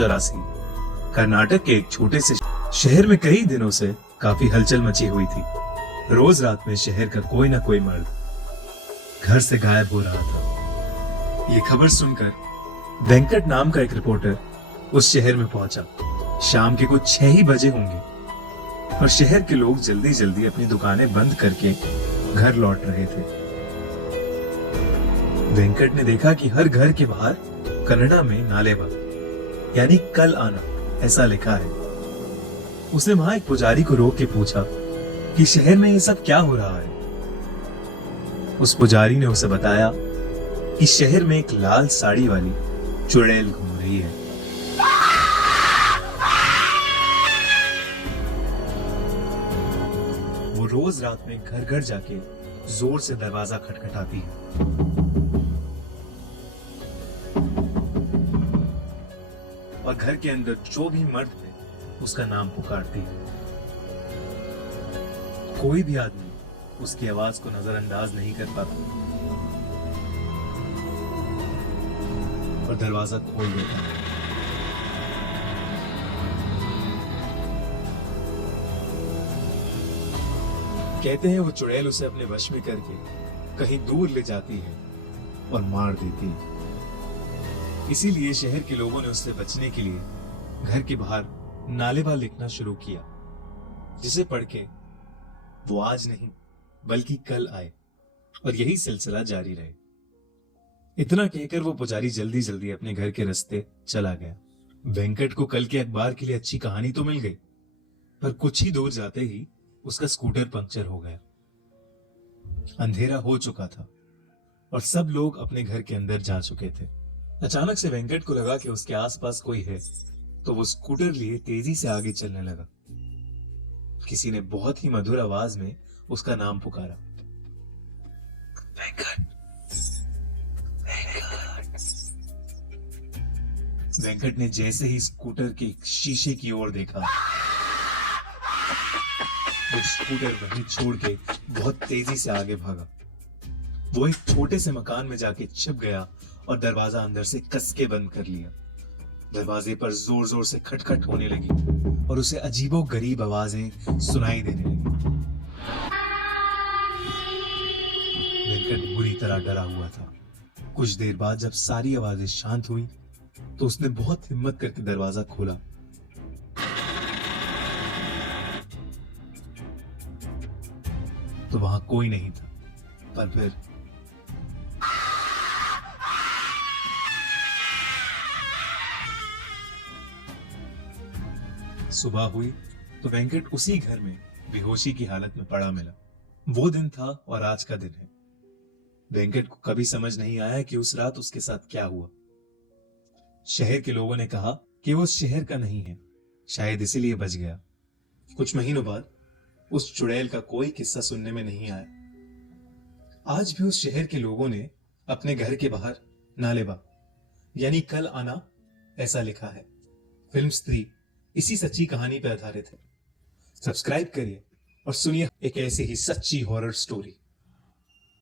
1984 कर्नाटक के एक छोटे से शहर में कई दिनों से काफी हलचल मची हुई थी। रोज रात में शहर का कोई ना कोई मर्द घर से गायब हो रहा था। ये खबर सुनकर वेंकट नाम का एक रिपोर्टर उस शहर में पहुंचा। शाम के कुछ 6 ही बजे होंगे और शहर के लोग जल्दी जल्दी अपनी दुकानें बंद करके घर लौट रहे थे। वेंकट ने देखा कि हर घर के बाहर कन्नड़ा में नालेबा यानी कल आना ऐसा लिखा है। उसने वहां एक पुजारी को रोक के पूछा कि शहर में ये सब क्या हो रहा है। उस पुजारी ने उसे बताया कि शहर में एक लाल साड़ी वाली चुड़ैल घूम रही है। वो रोज रात में घर घर जाके जोर से दरवाजा खटखटाती है। और घर के अंदर जो भी मर्द है उसका नाम पुकारती है। कोई भी आदमी उसकी आवाज को नजरअंदाज नहीं कर पाता और दरवाजा खोल देता है। कहते हैं वो चुड़ैल उसे अपने वश में करके कहीं दूर ले जाती है और मार देती है। इसीलिए शहर के लोगों ने उससे बचने के लिए घर के बाहर नालेबा लिखना शुरू किया, जिसे पढ़ के वो आज नहीं बल्कि कल आए और यही सिलसिला जारी रहे। इतना कहकर वो पुजारी जल्दी जल्दी अपने घर के रास्ते चला गया। वेंकट को कल के अखबार के लिए अच्छी कहानी तो मिल गई, पर कुछ ही दूर जाते ही उसका स्कूटर पंक्चर हो गया। अंधेरा हो चुका था और सब लोग अपने घर के अंदर जा चुके थे। अचानक से वेंकट को लगा कि उसके आसपास कोई है, तो वो स्कूटर लिए तेजी से आगे चलने लगा। किसी ने बहुत ही मधुर आवाज में उसका नाम पुकारा, वेंकट, वेंकट। वेंकट ने जैसे ही स्कूटर के शीशे की ओर देखा, वो स्कूटर वहीं छोड़ के बहुत तेजी से आगे भागा। वो एक छोटे से मकान में जाके छिप गया और दरवाजा अंदर से कस के बंद कर लिया। दरवाजे पर जोर जोर से खटखट होने लगी और उसे अजीबो गरीब आवाजें सुनाई देने लगी। वेंकट बुरी तरह डरा हुआ था। कुछ देर बाद जब सारी आवाजें शांत हुई तो उसने बहुत हिम्मत करके दरवाजा खोला। तो वहां कोई नहीं था, पर फिर सुबह हुई तो वेंकट उसी घर में बेहोशी की हालत में पड़ा मिला। वो दिन था और आज का दिन है। वेंकट को कभी समझ नहीं आया कि उस रात उसके साथ क्या हुआ। शहर के लोगों ने कहा कि वो उस शहर का नहीं है, शायद इसीलिए बच गया। कुछ महीनों बाद उस चुड़ैल का कोई किस्सा सुनने में नहीं आया। आज भी उस शहर के लोगों ने अपने घर के बाहर नालेबा यानी कल आना ऐसा लिखा है। फिल्म स्त्री इसी सच्ची कहानी पर आधारित है। सब्सक्राइब करिए और सुनिए एक ऐसी ही सच्ची हॉरर स्टोरी।